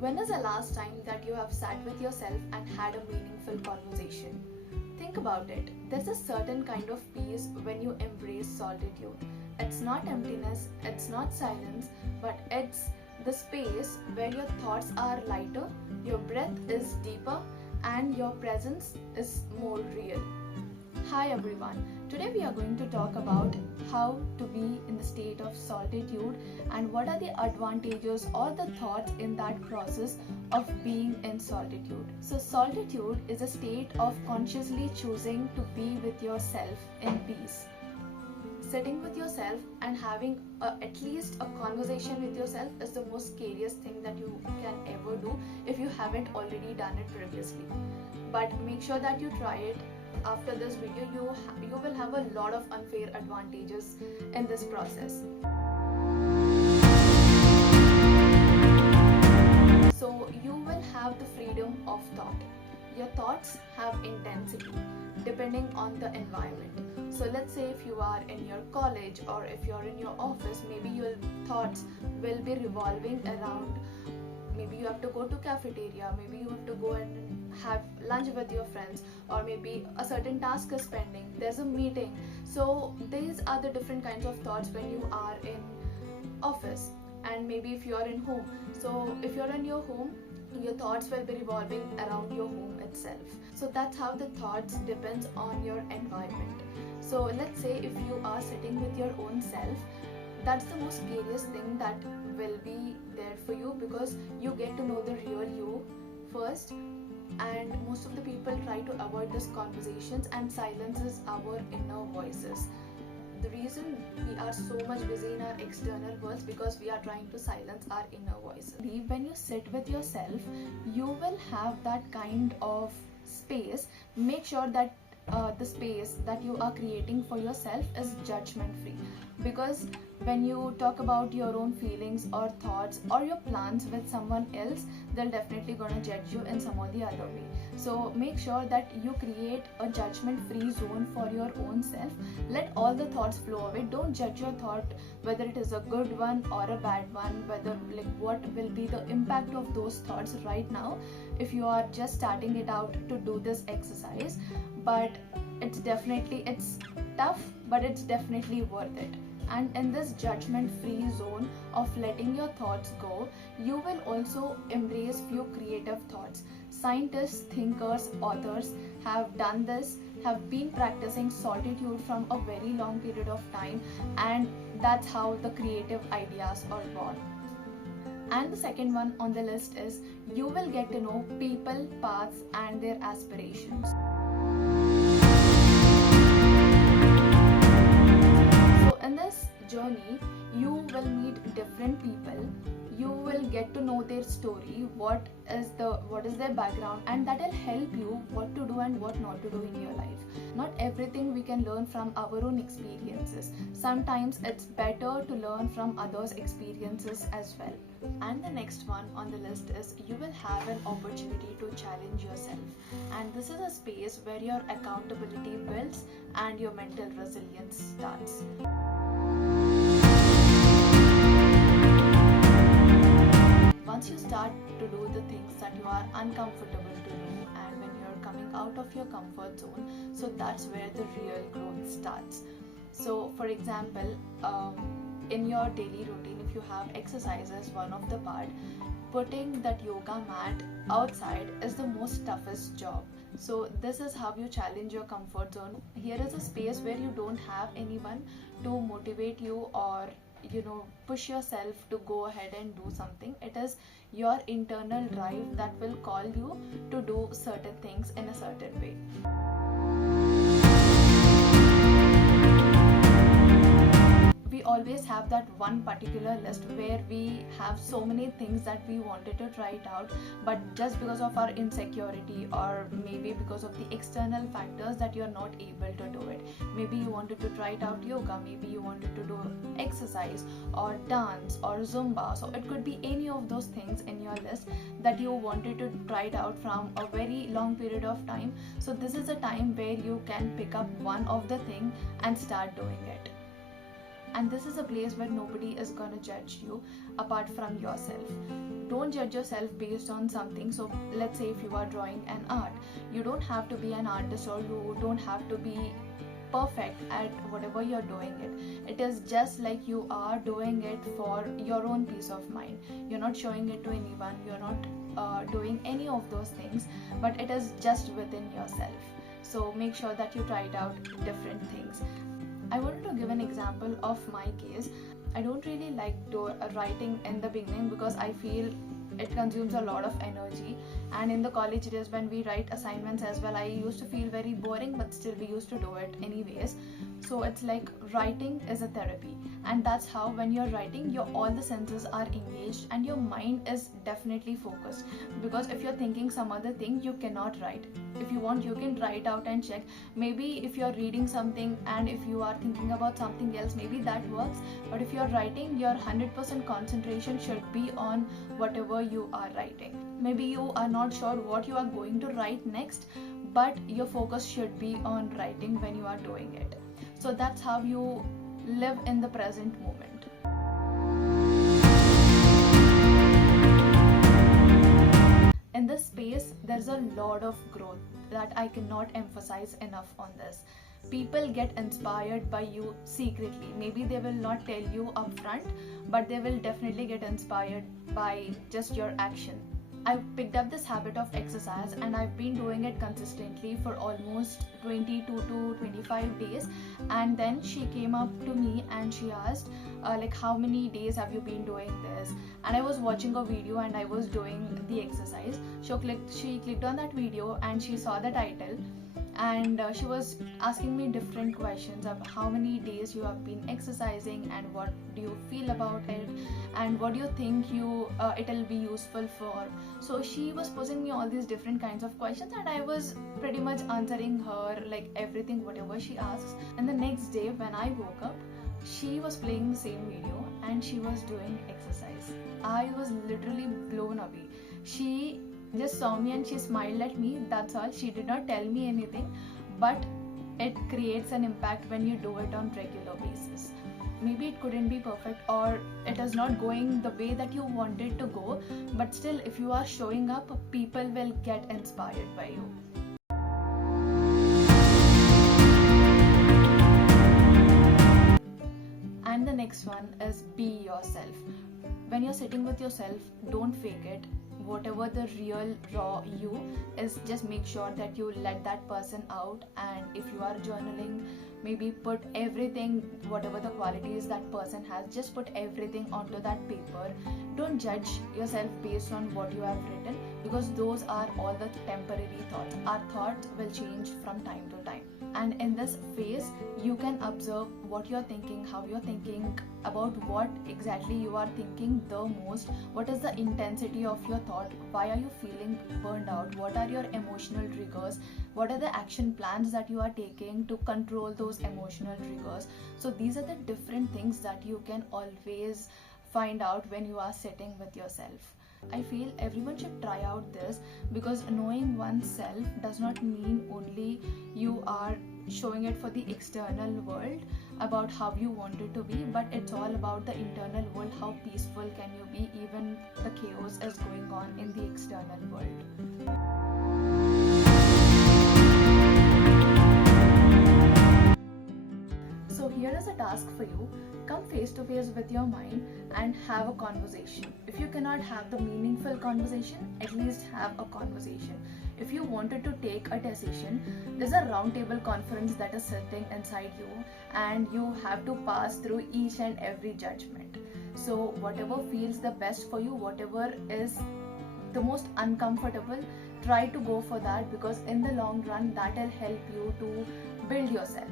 When is the last time that you have sat with yourself and had a meaningful conversation? Think about it. There's a certain kind of peace when you embrace solitude. It's not emptiness, it's not silence, but it's the space where your thoughts are lighter, your breath is deeper, and your presence is more real. Hi everyone. Today we are going to talk about how to be in the state of solitude and what are the advantages or the thoughts in that process of being in solitude. So solitude is a state of consciously choosing to be with yourself in peace. Sitting with yourself and having at least a conversation with yourself is the most scariest thing that you can ever do if you haven't already done it previously. But make sure that you try it. After this video, you will have a lot of unfair advantages in this process. So you will have the freedom of thought. Your thoughts have intensity depending on the environment. So let's say if you are in your college or if you're in your office, maybe your thoughts will be revolving around, maybe you have to go to cafeteria, maybe you have to go and have lunch with your friends, or maybe a certain task is pending, there's a meeting. So these are the different kinds of thoughts when you are in office, and maybe if you are in home. So if you're in your home, your thoughts will be revolving around your home itself. So that's how the thoughts depends on your environment. So let's say if you are sitting with your own self, that's the most scariest thing that will be there for you, because you get to know the real you first. And most of the people try to avoid these conversations and silences our inner voices. The reason we are so much busy in our external worlds because we are trying to silence our inner voices. When you sit with yourself, you will have that kind of space. Make sure that the space that you are creating for yourself is judgment free, because when you talk about your own feelings or thoughts or your plans with someone else, they're definitely gonna judge you in some or the other way. So make sure that you create a judgment free zone for your own self. Let all the thoughts flow away. Don't judge your thought whether it is a good one or a bad one, whether what will be the impact of those thoughts right now if you are just starting it out to do this exercise. But it's tough, but it's definitely worth it. And in this judgment-free zone of letting your thoughts go, you will also embrace few creative thoughts. Scientists, thinkers, authors have done this, have been practicing solitude from a very long period of time, and that's how the creative ideas are born. And the second one on the list is you will get to know people, paths, and their aspirations. In this journey, you will meet different people. You will get to know their story, what is their background, and that will help you what to do and what not to do in your life. Not everything we can learn from our own experiences. Sometimes it's better to learn from others' experiences as well. And the next one on the list is you will have an opportunity to challenge yourself. And this is a space where your accountability builds and your mental resilience starts. Once you start to do the things that you are uncomfortable to do, and when you're coming out of your comfort zone, so that's where the real growth starts. So for example, in your daily routine, if you have exercise as one of the part, putting that yoga mat outside is the most toughest job. So this is how you challenge your comfort zone. Here is a space where you don't have anyone to motivate you or push yourself to go ahead and do something. It is your internal drive that will call you to do certain things in a certain way. We always have that one particular list where we have so many things that we wanted to try it out, but just because of our insecurity or maybe because of the external factors that you're not able to do it. Maybe you wanted to try it out yoga, maybe you wanted to do exercise or dance or Zumba. So it could be any of those things in your list that you wanted to try it out from a very long period of time. So this is a time where you can pick up one of the thing and start doing it. and this is a place where nobody is going to judge you apart from yourself. Don't judge yourself based on something. So let's say if you are drawing an art, you don't have to be an artist, or you don't have to be perfect at whatever you're doing it is just like you are doing it for your own peace of mind. You're not showing it to anyone, you're not doing any of those things, but it is just within yourself. So make sure that you try it out different things. I wanted to give an example of my case. I don't really like writing in the beginning because I feel it consumes a lot of energy, and in the college days when we write assignments as well, I used to feel very boring, but still we used to do it anyways. So it's like writing is a therapy, and that's how when you're writing, all the senses are engaged and your mind is definitely focused, because if you're thinking some other thing, you cannot write. If you want, you can write out and check. Maybe if you're reading something and if you are thinking about something else, maybe that works, but if you're writing, your 100% concentration should be on whatever you are writing. Maybe you are not sure what you are going to write next, but your focus should be on writing when you are doing it. So that's how you live in the present moment. In this space, there's a lot of growth that I cannot emphasize enough on this. People get inspired by you secretly. Maybe they will not tell you upfront, but they will definitely get inspired by just your action. I've picked up this habit of exercise and I've been doing it consistently for almost 22 to 25 days. And then she came up to me and she asked, how many days have you been doing this? And I was watching a video and I was doing the exercise. She clicked on that video and she saw the title. And she was asking me different questions of how many days you have been exercising and what do you feel about it and what do you think it'll be useful for. So she was posing me all these different kinds of questions and I was pretty much answering her like everything, whatever she asks. And the next day when I woke up, she was playing the same video and she was doing exercise. I was literally blown away. She just saw me and she smiled at me, that's all. She did not tell me anything, but it creates an impact when you do it on regular basis. Maybe it couldn't be perfect or it is not going the way that you want it to go, but still if you are showing up, people will get inspired by you. And the next one is be yourself. When you're sitting with yourself, don't fake it. Whatever the real raw you is, just make sure that you let that person out. And if you are journaling, maybe put everything, whatever the qualities that person has, just put everything onto that paper. Don't judge yourself based on what you have written, because those are all the temporary thoughts. Our thoughts will change from time to time, and in this phase you can observe what you're thinking, how you're thinking, about what exactly you are thinking the most, what is the intensity of your thought, why are you feeling burned out, what are your emotional triggers, what are the action plans that you are taking to control those emotional triggers. So these are the different things that you can always find out when you are sitting with yourself. I feel everyone should try out this, because knowing oneself does not mean only you are showing it for the external world about how you want it to be, but it's all about the internal world. How peaceful can you be even the chaos is going on in the external world. So here is a task for you. Come face to face with your mind and have a conversation. If you cannot have the meaningful conversation, at least have a conversation. If you wanted to take a decision, there's a roundtable conference that is sitting inside you, and you have to pass through each and every judgment. So whatever feels the best for you, whatever is the most uncomfortable, try to go for that, because in the long run that will help you to build yourself.